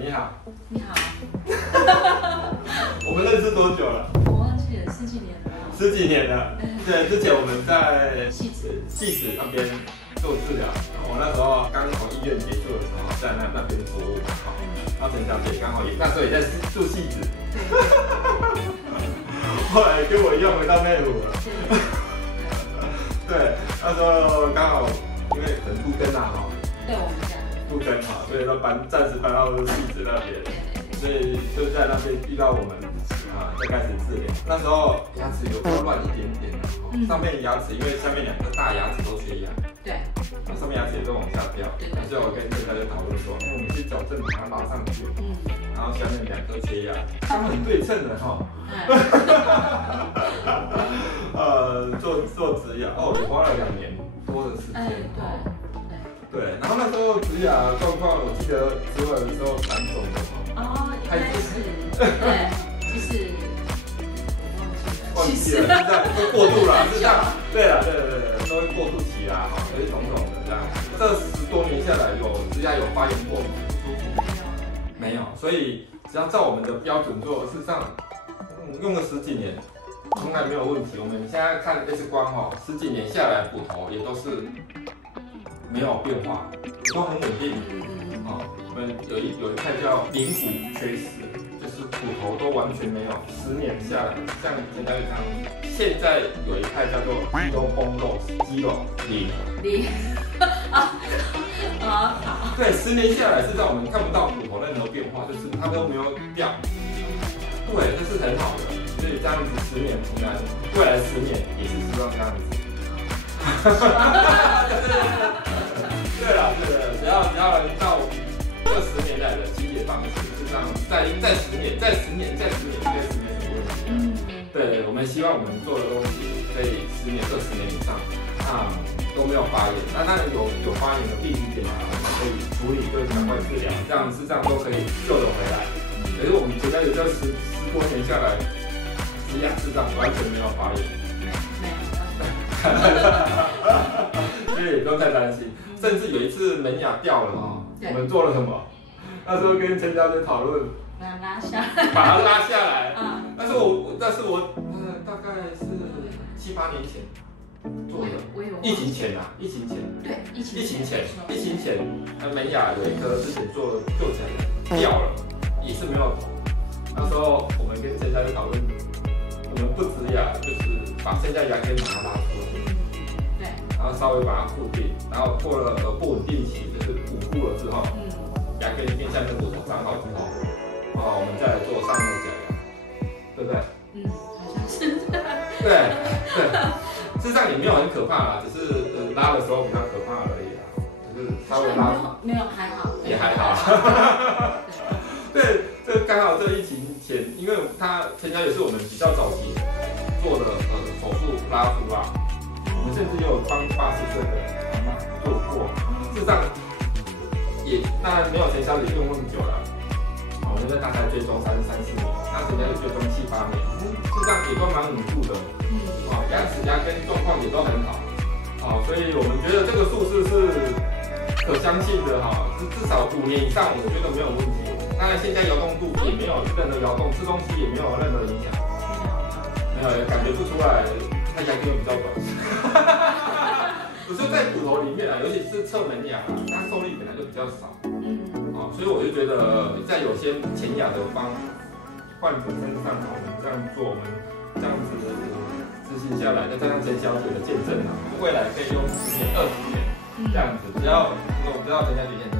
你好。你好。我们认识多久了？我忘记了，10几年了。10几年了。对，之前我们在戏子那边做治疗，我那时候刚从医院结束的时候，在那边服务。然后陈小姐刚好那时候也在住戏子。后来跟我一样回到内湖了。对，那时候刚好因为很都更啊，对我们家都更嘛，所以说暂时搬到戏子那边，所以就在那边遇到我们就开始治疗。那时候牙齿有比较乱一点点的，上面牙齿因为下面2个大牙齿都缺牙，对，上面牙齿也都往下掉，所以我跟大家就讨论说，我们去矫正把它拉上去，然后下面2颗缺牙，它们很对称的哈。做植牙也花了2年多的时间。对，然后那时候植牙状况，我记得植完的时候蛮肿的。一开始对，就是忘记了，是这样，会过度了，是这样。对，都会过渡期啦，有一种的这样。这10多年下来，植牙有发炎过吗？不舒服？没有，所以只要照我们的标准做，事实上用了10几年。从来没有问题。我们现在看 X 光10几年下来，骨头也都是没有变化，都很稳定。我们有一块叫鳞骨缺失，就是骨头都完全没有，10年下来，像陈小姐讲，现在有一块叫做肌肉崩漏，肌肉零。好。对，10年下来，事实上我们看不到骨头任何变化，就是它都没有掉。对，这是很好的。所以这样子10年，从来未来10年也是希望这样子。对了，只要能照20年来的清洁方式，就这样，再10年，再10年，再10年，应该是没什么问题。对，我们希望我们做的东西可以10年、20年以上，都没有发炎。那当然有发炎的病理检查，我们可以处理，就是赶快治疗，这样事实上都可以救得回来。可是我们现在有这10多年下来。植牙事实上完全没有发炎，所以也不用太担心。甚至有一次门牙掉了我们做了什么？那时候跟陈小姐讨论，把它拉下来。把它拉下来。但是我大概是7、8年前做的。疫情前。对，疫情前，门牙有一颗之前做救起来掉了，也是没有头。那时候我们跟陈小姐讨论。我们不植牙，就是把剩下牙根把它拉出来，对，然后稍微把它固定，然后过了不稳定期，就是捂固了之后，牙根变下面骨头长好之后，我们再来做上颚假牙，对不对？好像是。对，事实上也没有很可怕啦，只是拉的时候比较可怕而已啦，就是稍微拉，没有还好，也还好。对，这刚好这疫情前，因为陈小姐是我们比较早期做的手术拉夫啦，我们甚至也有帮80岁的阿嬷做过，事实上也当然没有陈小姐用那么久了，我们在大概追踪3、4年，那陈小姐追踪7、8年，事实上也都蛮稳固的，牙根状况也都很好，所以我们觉得这个数字是可相信的至少5年以上，我觉得没有问题。当然，现在摇动度也没有任何摇动，吃东西也没有任何影响，没有感觉不出来，它牙根比较短。只是在骨头里面尤其是侧门牙它受力本来就比较少，所以我就觉得在有些前牙的患者身上，我们这样做，我们这样子执行下来，再加上陈小姐的见证未来可以用10年、20年这样子，只要陈小姐验证。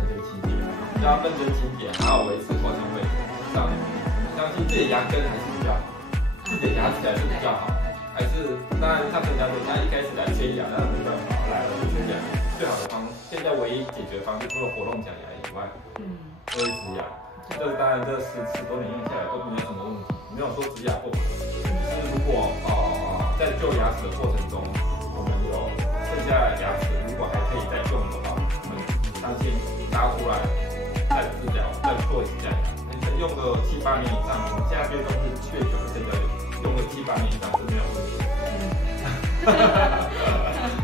只要认真清洁，好好维持口腔卫生，相信自己的牙根还是比较好，自己的牙齿还是比较好，还是当然像陈小姐她一开始来缺牙，但是没办法来了就缺牙，最好的现在唯一解决方式除了活动假牙以外，就是植牙。这当然这10多年用下来都没有什么问题，没有说植牙不好，只是如果在救牙齿的过程中，我们有剩下牙齿如果还可以再用的话，我们相信拉出来。再治疗，再做一次假牙，用个7、8年以上，我们现在追踪是越久的，现在用个7、8年以上是没有问题。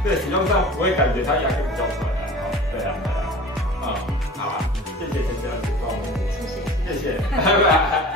对，使用上不会感觉它牙根比较短对啊，好啊，谢谢陈小姐帮我们，谢谢。拜。